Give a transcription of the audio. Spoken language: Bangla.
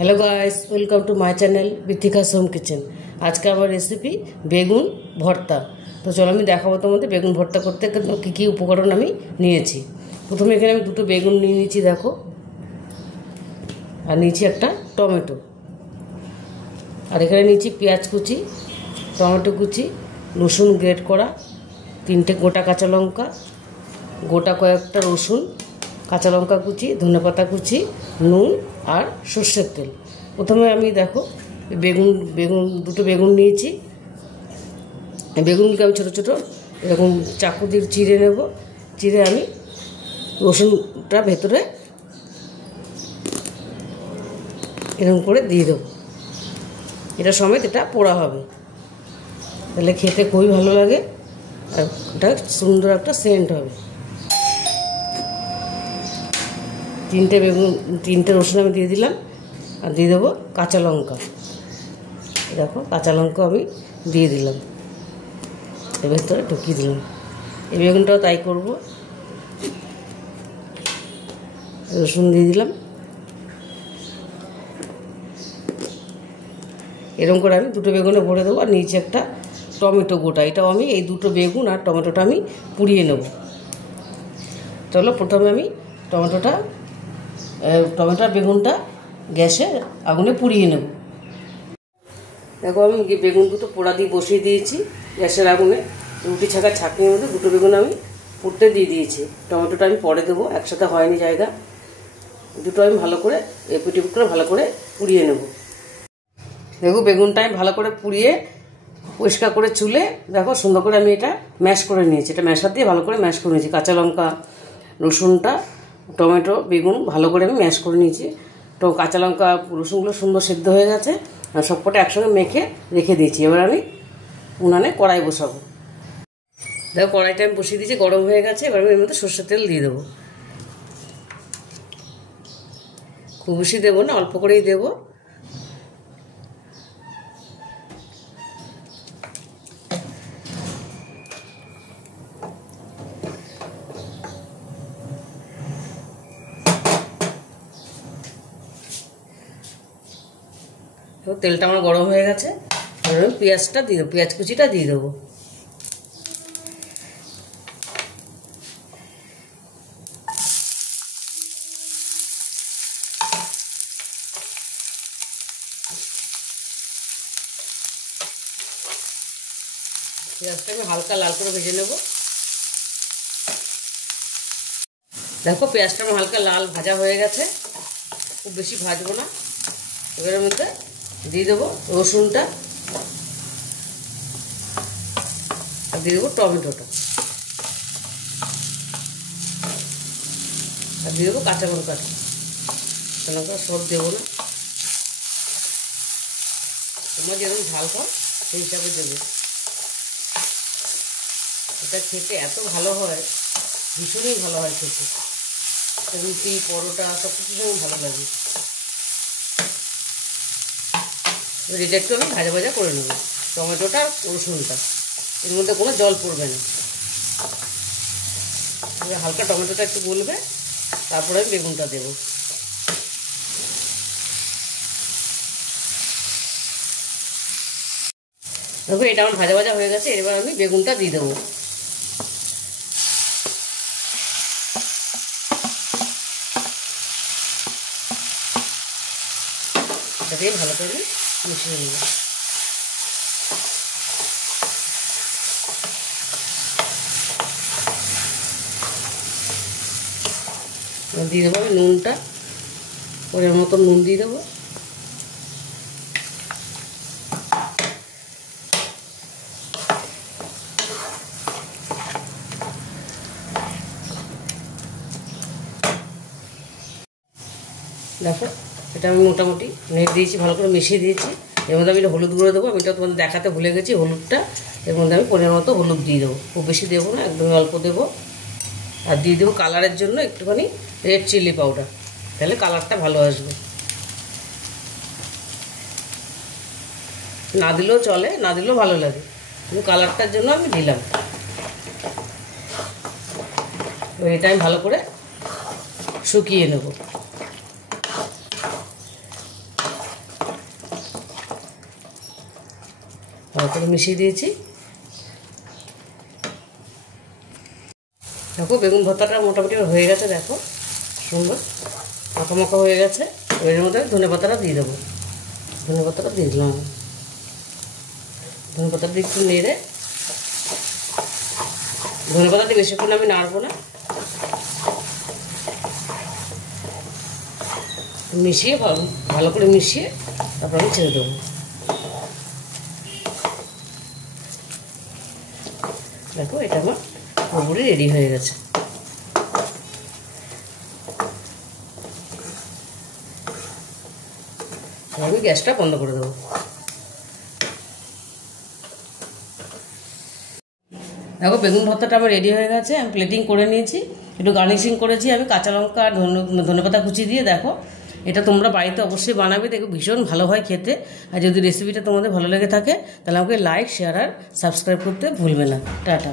Hello guys, welcome to my channel Bithika's home kitchen. আজকে আমার রেসিপি বেগুন ভর্তা। তো চলো আমি দেখাবো তোমাদের বেগুন ভর্তা করতে কী কী উপকরণ আমি নিয়েছি। প্রথমে এখানে আমি দুটো বেগুন নিয়ে নিয়েছি, দেখো, আর নিয়েছি একটা টমেটো, আর এখানে নিয়েছি পেঁয়াজ কুচি, টমেটো কুচি, রসুন গ্রেট করা, 3টে গোটা কাঁচা লঙ্কা, গোটা কয়েকটা রসুন, কাঁচা লঙ্কা কুচি, ধনেপাতা কুচি, নুন আর সর্ষের তেল। প্রথমে আমি দেখো দুটো বেগুন নিয়েছি। বেগুনকে আমি ছোটো ছোটো এরকম চাকু দিয়ে চিড়ে নেব। চিড়ে আমি রসুনটা ভেতরে এরকম করে দিয়ে দেবো। এটা সমেত এটা পোড়া হবে, তাহলে খেতে খুবই ভালো লাগে আর এটা সুন্দর একটা সেন্ট হবে। 3টে রসুন আমি দিয়ে দিলাম, আর দিয়ে দেবো কাঁচা লঙ্কা। দেখো কাঁচা লঙ্কা আমি দিয়ে দিলাম, এর ভেতরে ঢুকিয়ে দিলাম। এই বেগুনটাও তাই করব। রসুন দিয়ে দিলাম, এরকম করে আমি দুটো বেগুনে ভরে দেবো। আর নিচে একটা টমেটো গোটা, এটাও আমি এই দুটো বেগুন আর টমেটোটা আমি পুড়িয়ে নেব। চলো প্রথমে আমি টমেটো বেগুনটা গ্যাসে আগুনে পুড়িয়ে নেব। দেখো আমি বেগুন দুটো পোড়া দিয়ে বসিয়ে দিয়েছি গ্যাসের আগুনে। রুটি ছাকা ছাঁকনির মধ্যে দুটো বেগুন আমি পুড়তে দিয়ে দিয়েছি। টমেটোটা আমি পরে দেবো, একসাথে হয়নি জায়গা। দুটো আমি ভালো করে এপিট করে ভালো করে পুড়িয়ে নেব। দেখো বেগুনটা আমি ভালো করে পুড়িয়ে পরিষ্কার করে চুলে দেখো সুন্দর করে আমি এটা ম্যাশ করে নিয়েছি। এটা ম্যাশার দিয়ে ভালো করে ম্যাশ করে নিয়েছি। কাঁচা লঙ্কা, রসুনটা, টমেটো, বেগুন ভালো করে আমি ম্যাশ করে নিয়েছি। তো কাঁচা লঙ্কা রসুনগুলো সুন্দর সেদ্ধ হয়ে গেছে, আর সবকটা একসঙ্গে মেখে রেখে দিয়েছি। এবার আমি উনানে কড়াই বসাবো। দেখো কড়াইটা আমি বসিয়ে দিয়েছি, গরম হয়ে গেছে। এবার আমি এর মধ্যে সর্ষের তেল দিয়ে দেবো। খুব বেশি দেবো না, অল্প করেই দেবো। তেলটা আমার গরম হয়ে গেছে, এবার আমি পেঁয়াজটা দিয়ে দেবো, পেঁয়াজ কুচিটা দিয়ে দেবো। পেঁয়াজটা আমি হালকা লাল করে ভেজে নেব। দেখো পেঁয়াজটা আমার হালকা লাল ভাজা হয়ে গেছে, খুব বেশি ভাজবো না। এবারের মধ্যে দিয়ে দেবো রসুনটা, আর দিয়ে দেবো টমেটোটা, আর দিয়ে দেবো কাঁচা লঙ্কাটা। কাঁচা লঙ্কা সব দেবো না, তোমরা যেরকম ঝাল খাও সেই হিসাবে দেবে। এটা খেতে এত ভালো হয়, ভীষণই ভালো হয় খেতে। রুটি, পরোটা সব কিছু ভালো লাগে। এটা একটু আমি ভাজা ভাজা করে নেব, টমেটোটা রসুনটা, এর মধ্যে কোনো জল পড়বে না। হালকা টমেটোটা একটু গলবে, তারপরে আমি বেগুনটা দেবো। দেখো এটা আমার ভাজা ভাজা হয়ে গেছে, এবার আমি বেগুনটা দিয়ে দেবো। এটাকে ভালো করে মিশিয়ে নেব। দিয়ে দেবো আমি নুনটা, পরের মতো নুন দিয়ে দেবো। দেখো এটা আমি মোটামুটি নেড়ে দিয়েছি, ভালো করে মিশিয়ে দিয়েছি। এর মধ্যে আমি হলুদ গুঁড়ো দেবো। আমি এটা তোমাদের দেখাতে ভুলে গেছি, হলুদটা এর মধ্যে আমি পরিমাণ মতো হলুদ দিয়ে দেবো। খুব বেশি দেবো না, একদমই অল্প দেবো। আর দিয়ে দেবো কালারের জন্য একটুখানি রেড চিলি পাউডার, তাহলে কালারটা ভালো আসবে। না দিলেও চলে, না দিলেও ভালো লাগে, কিন্তু কালারটার জন্য আমি দিলাম। এটা আমি ভালো করে শুকিয়ে নেব। ভালো করে মিশিয়ে দিয়েছি। দেখো বেগুন ভর্তাটা মোটামুটি হয়ে গেছে, দেখো সুন্দর মাখা মাখা হয়ে গেছে। এর মধ্যে ধনে পাতাটা দিয়ে দেবো। ধনে পাতাটা দিয়ে দিলাম। ধনে পাতাটা দিয়ে একটু নেড়ে, ধনে পাতাটা বেশিক্ষণ আমি নাড়বো না, মিশিয়ে ভালো করে মিশিয়ে তারপর আমি ছেড়ে দেবো। দেখো এটা আমার পুরোপুরি রেডি হয়ে গেছে। আমি গ্যাসটা বন্ধ করে দেবো। দেখো বেগুন ভর্তাটা আমার রেডি হয়ে গেছে। আমি প্লেটিং করে নিয়েছি, একটু গার্নিশিং করেছি আমি কাঁচা লঙ্কা আর ধনেপাতা কুচি দিয়ে। দেখো এটা তোমরা বাড়িতে অবশ্যই বানাবে, দেখো ভীষণ ভালো হয় খেতে। আর যদি রেসিপিটা তোমাদের ভালো লেগে থাকে তাহলে আমাকে লাইক, শেয়ার আর সাবস্ক্রাইব করতে ভুলবে না। টাটা।